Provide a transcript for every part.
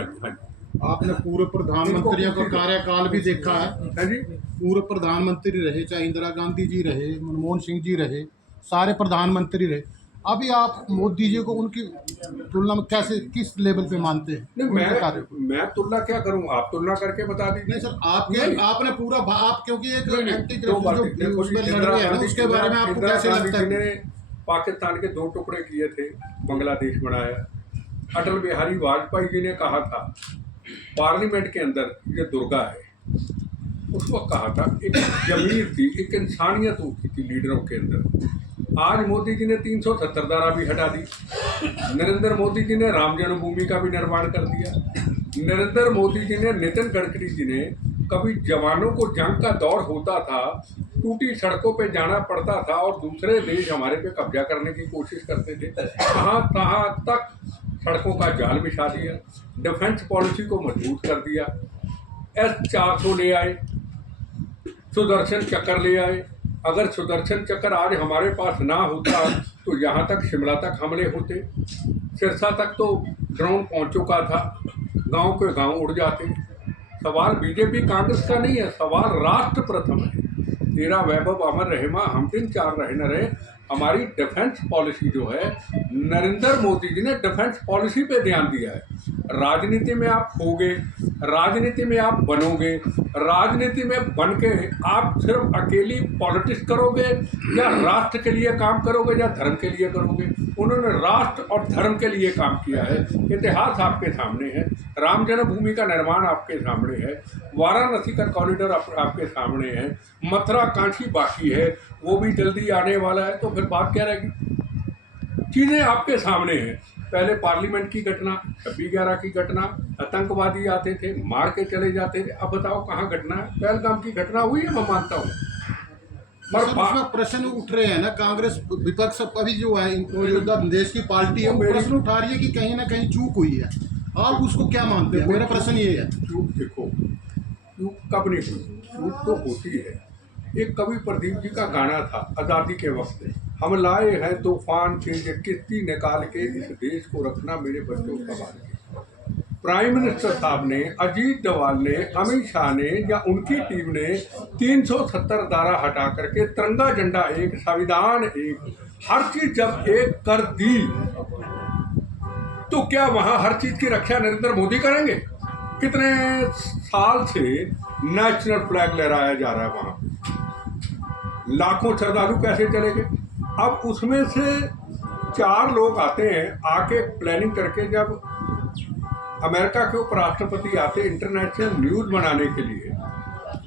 हाँ जी, हाँ जी। आपने पूर्व प्रधानमंत्रियों का कार्यकाल भी देखा है। हाँ जी। पूर्व प्रधानमंत्री रहे, चाहे इंदिरा गांधी जी रहे, मनमोहन सिंह जी रहे, सारे प्रधानमंत्री रहे। अभी आप मोदी जी को उनकी तुलना में कैसे, किस लेवल पे मानते हैं नहीं, उनके कार्य को? मैं तुलना क्या करूं, आप तुलना करके बता दीजिए। नहीं सर, आपके नहीं, आपने पूरा आप क्योंकि एक नहीं, एंटी दो करप्शन बातें जो देखो जी। उसमें लड़ इंदिरा रहे हैं ना, गांधी उसके बारे में आपको इंदिरा कैसे गांधी लगता जी ने है? पाकिस्तान के 2 टुकड़े किए थे, बांग्लादेश बनाया। अटल बिहारी वाजपेयी जी ने कहा था पार्लियामेंट के अंदर, ये दुर्गा है, उस वक्त कहा था, एक जमीर थी, एक इंसानियत होती थी लीडरों के अंदर। आज मोदी जी ने 370 धारा भी हटा दी। नरेंद्र मोदी जी ने राम जन्मभूमि का भी निर्माण कर दिया। नरेंद्र मोदी जी ने, नितिन गडकरी जी ने, कभी जवानों को जंग का दौर होता था, टूटी सड़कों पे जाना पड़ता था और दूसरे देश हमारे पे कब्जा करने की कोशिश करते थे, कहाँ तहाँ तक सड़कों का जाल बिछा दिया, डिफेंस पॉलिसी को मजबूत कर दिया, S-400 ले आए, सुदर्शन चक्र ले आए। अगर सुदर्शन चक्र आज हमारे पास ना होता तो यहाँ तक, शिमला तक हमले होते, सिरसा तक तो ड्रोन पहुँच चुका था, गांव के गांव उड़ जाते। सवाल बीजेपी कांग्रेस का नहीं है, सवाल राष्ट्र प्रथम है। तेरा वैभव अमर रहे मां, हम दिन चार रहे न रहे। हमारी डिफेंस पॉलिसी जो है, नरेंद्र मोदी जी ने डिफेंस पॉलिसी पे ध्यान दिया है। राजनीति में आप होगे, राजनीति में आप बनोगे, राजनीति में बन के आप सिर्फ अकेली पॉलिटिक्स करोगे या राष्ट्र के लिए काम करोगे या धर्म के लिए करोगे। उन्होंने राष्ट्र और धर्म के लिए काम किया है। इतिहास आपके सामने है, राम जन्मभूमि का निर्माण आपके सामने है, वाराणसी का कॉरिडोर आपके सामने है, मथुरा काशी बाकी है, वो भी जल्दी आने वाला है। तो फिर बात क्या रहेगी? चीज़ें आपके सामने हैं। पहले पार्लियामेंट की घटना, 26/11 की घटना, आतंकवादी आते थे, मार के चले जाते थे। अब बताओ कहाँ घटना है? पहलगाम की घटना हुई है, मैं मानता हूँ, सर उसमें प्रश्न उठ रहे हैं ना, कांग्रेस विपक्ष अभी जो है मौजूदा देश की पार्टी है, वो प्रश्न उठा रही है कि कहीं ना कहीं चूक हुई है। आप उसको क्या मानते हैं? मेरा प्रश्न ये है। चूक देखो, चूक कब नहीं हुई, चूक तो होती है। एक कवि प्रदीप जी का गाना था आज़ादी के वक्त, हम लाए हैं तूफान के ये किश्ती निकाल के, इस देश को रखना मेरे बच्चों संभाल के। प्राइम मिनिस्टर साहब ने, अजीत डोभाल ने, अमित शाह ने या उनकी टीम ने 370 धारा हटा करके तिरंगा झंडा एक, संविधान एक, हर चीज जब एक कर दी, तो क्या वहां हर चीज की रक्षा नरेंद्र मोदी करेंगे? कितने साल से नेशनल फ्लैग लहराया जा रहा है वहां, लाखों श्रद्धालु कैसे चले गए? अब उसमें से 4 लोग आते हैं, आके प्लानिंग करके, जब अमेरिका के उपराष्ट्रपति आते इंटरनेशनल न्यूज़ बनाने के लिए,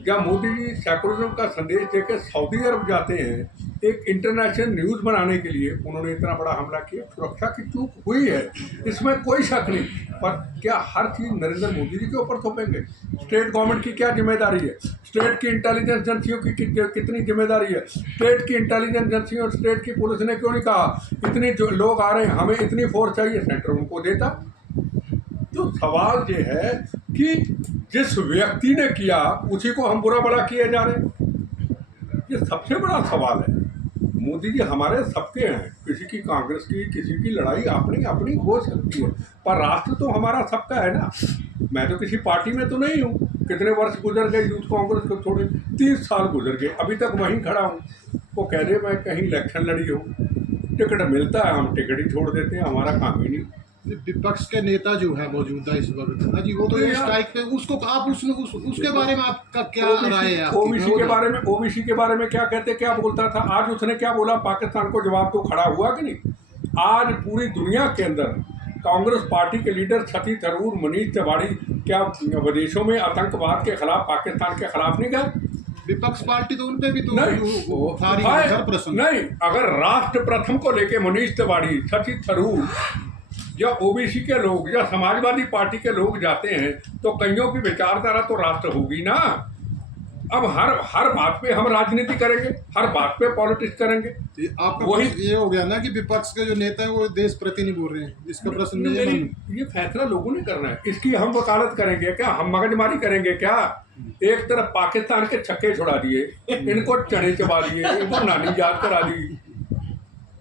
जब मोदी जी सेकुलरिज्म का संदेश देकर सऊदी अरब जाते हैं एक इंटरनेशनल न्यूज़ बनाने के लिए, उन्होंने इतना बड़ा हमला किया। सुरक्षा की चूक हुई है, इसमें कोई शक नहीं, पर क्या हर चीज़ नरेंद्र मोदी जी के ऊपर थोपेंगे? स्टेट गवर्नमेंट की क्या जिम्मेदारी है? स्टेट की इंटेलिजेंस एजेंसियों की कितनी जिम्मेदारी है? स्टेट की इंटेलिजेंस एजेंसियों और स्टेट की पुलिस ने क्यों नहीं कहा इतने जो लोग आ रहे हैं, हमें इतनी फोर्स चाहिए, सेंटर उनको देता? तो सवाल ये है कि जिस व्यक्ति ने किया उसी को हम बुरा भला किए जा रहे हैं। ये सबसे बड़ा सवाल है। मोदी जी हमारे सबके हैं, किसी की कांग्रेस की, किसी की लड़ाई अपनी अपनी हो सकती है, पर राष्ट्र तो हमारा सबका है ना। मैं तो किसी पार्टी में तो नहीं हूँ। कितने वर्ष गुजर गए यूथ कांग्रेस को छोड़े, 30 साल गुजर गए, अभी तक वहीं खड़ा हूँ। वो कह दे मैं कहीं इलेक्शन लड़ी हूँ, टिकट मिलता है, हम टिकट ही छोड़ देते हैं, हमारा काम ही नहीं। विपक्ष के नेता जो है मौजूदा इस वक्त ना जी, वो तो ये स्ट्राइक पे, उसको आप उसके बारे में आपका क्या राय है? ओबीसी के बारे में क्या कहते, क्या बोलता था? आज उसने क्या बोला? पाकिस्तान को जवाब तो खड़ा हुआ कि नहीं? आज पूरी दुनिया के अंदर कांग्रेस पार्टी के लीडर शशि थरूर, मनीष तिवारी क्या विदेशों में आतंकवाद के खिलाफ, पाकिस्तान के खिलाफ नहीं गए? विपक्ष पार्टी तो उनपे भी तो नहीं, नहीं, अगर राष्ट्र प्रथम को लेके मनीष तिवारी, शशि थरूर या ओबीसी के लोग या समाजवादी पार्टी के लोग जाते हैं, तो कईयों की विचारधारा तो राष्ट्र होगी ना। अब हर बात पे हम राजनीति करेंगे, हर बात पे पॉलिटिक्स करेंगे। आपका वही ये हो गया ना कि विपक्ष के जो नेता है वो देश प्रति नहीं बोल रहे हैं, जिसका प्रश्न ये फैसला लोगों ने करना है। इसकी हम वकालत करेंगे क्या? हम मगजमारी करेंगे क्या? एक तरफ पाकिस्तान के छक्के छुड़ा दिए, इनको चने चबा दिए, इनको नानी याद करा दी।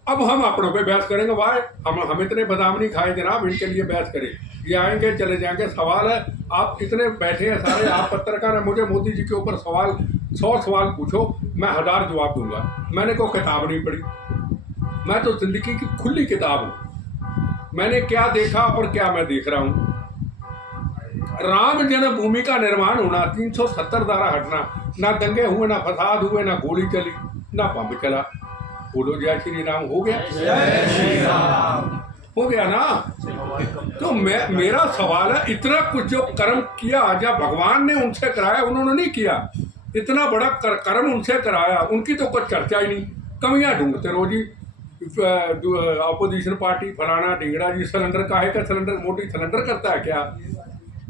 अब हम अपनों पे बहस करेंगे, भाई हम इतने बादाम नहीं खाए जनाब, इनके लिए बहस करें। ये आएंगे चले जाएंगे। सवाल है, आप इतने बैठे हैं सारे, आप पत्रकार हैं, मुझे मोदी जी के ऊपर 100 सवाल पूछो, मैं 1000 जवाब दूंगा। मैंने कोई किताब नहीं पढ़ी, मैं तो जिंदगी की खुली किताब हूँ। मैंने क्या देखा और क्या मैं देख रहा हूँ। राम जन्मभूमि का निर्माण होना, 370 धारा हटना, ना दंगे हुए, ना फसाद हुए, ना गोली चली, ना बम चला। बोलो जय श्री राम। हो गया, जय श्री राम। हो गया ना। तो मेरा सवाल है, इतना कुछ जो कर्म किया, जब भगवान ने उनसे कराया, उन्होंने नहीं किया। इतना बड़ा कर्म उनसे कराया, उनकी तो कुछ चर्चा ही नहीं। कमियां ढूंढते रोजी अपोजिशन पार्टी फलाना ढिंगड़ा जी। सिलेंडर काहे का सिलेंडर, मोदी सिलेंडर करता है क्या?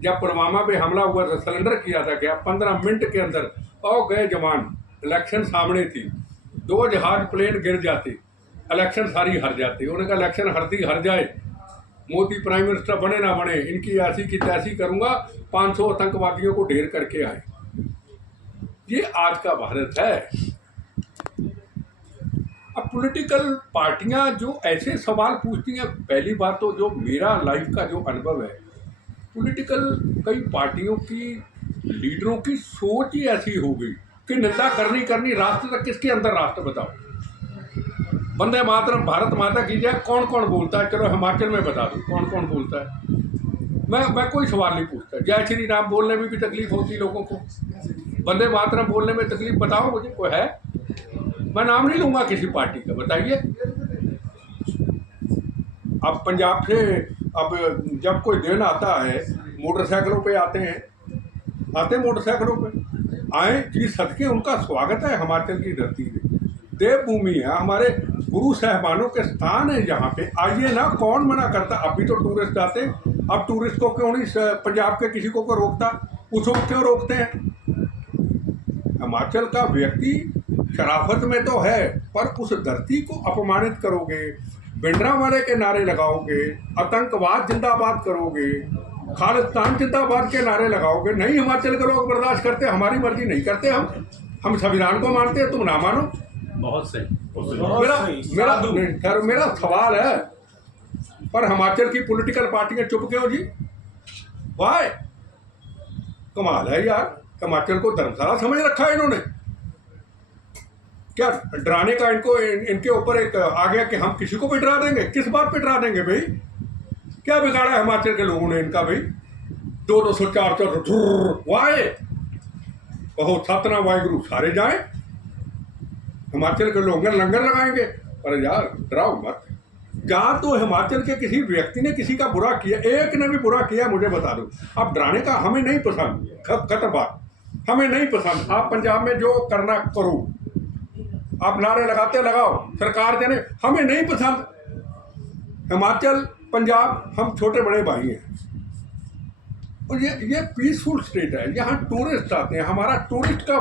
जब पुलवामा पे हमला हुआ था, सिलेंडर किया था क्या? 15 मिनट के अंदर और गए जवान। इलेक्शन सामने थी, 2 जहाज प्लेन गिर जाते, इलेक्शन सारी हार जाती। उन्होंने कहा इलेक्शन हर जाए, मोदी प्राइम मिनिस्टर बने ना बने, इनकी ऐसी की तैसी करूंगा, 500 आतंकवादियों को ढेर करके आए। ये आज का भारत है। अब पॉलिटिकल पार्टियां जो ऐसे सवाल पूछती हैं, पहली बात तो जो मेरा लाइफ का जो अनुभव है, पॉलिटिकल कई पार्टियों की लीडरों की सोच ही ऐसी हो गई कि निंदा करनी, राष्ट्र तक किसके अंदर राष्ट्र बताओ। वंदे मातरम, भारत माता की जय कौन कौन बोलता है? चलो हिमाचल में बता दो कौन कौन बोलता है। मैं कोई सवाल नहीं पूछता। जय श्री राम बोलने में भी तकलीफ होती लोगों को, वंदे मातरम बोलने में तकलीफ, बताओ मुझे कोई है? मैं नाम नहीं लूंगा किसी पार्टी का, बताइए। अब पंजाब से अब जब कोई दिन आता है, मोटरसाइकिलों पे आते मोटरसाइकिलों पे आए जी, सदके उनका स्वागत है। हिमाचल की धरती में देवभूमि है, हमारे गुरु साहबानों के स्थान है, जहाँ पे आइए ना, कौन मना करता? अभी तो टूरिस्ट आते, अब टूरिस्ट को क्यों नहीं पंजाब के किसी को रोकता? उसको क्यों रोकते हैं? हिमाचल का व्यक्ति शराफत में तो है, पर उस धरती को अपमानित करोगे, भिंडरावाले के नारे लगाओगे, आतंकवाद जिंदाबाद करोगे, खालिस्तान जिंदाबाद के नारे लगाओगे, नहीं हिमाचल के लोग बर्दाश्त करते। हमारी मर्जी नहीं करते, हम संविधान को मानते हैं, तुम ना मानो। बहुत सही। मेरा सवाल है, पर हिमाचल की पॉलिटिकल पार्टियां चुप क्यों जी? वाह, कमाल है यार। हिमाचल को धर्मशाला समझ रखा है इन्होंने। क्या डराने का इनके ऊपर एक आ गया कि हम किसी को भी डरा देंगे? किस बात पे डरा देंगे भाई? क्या बिगाड़ा है हिमाचल के लोगों ने इनका भाई? 200 400 वाहे बहुत सतना वाहिगुरु सारे जाए, हिमाचल के लोग लंगर लगाएंगे। पर यार डराओ मत। जहाँ तो हिमाचल के किसी व्यक्ति ने किसी का बुरा किया, एक ने भी बुरा किया, मुझे बता दो। अब डराने का हमें नहीं पसंद, खत्म बात, हमें नहीं पसंद। आप पंजाब में जो करना करो, आप नारे लगाते लगाओ, सरकार देने, हमें नहीं पसंद। हिमाचल पंजाब हम छोटे बड़े भाई हैं, और ये पीसफुल स्टेट है। यहाँ टूरिस्ट आते हैं, हमारा टूरिस्ट का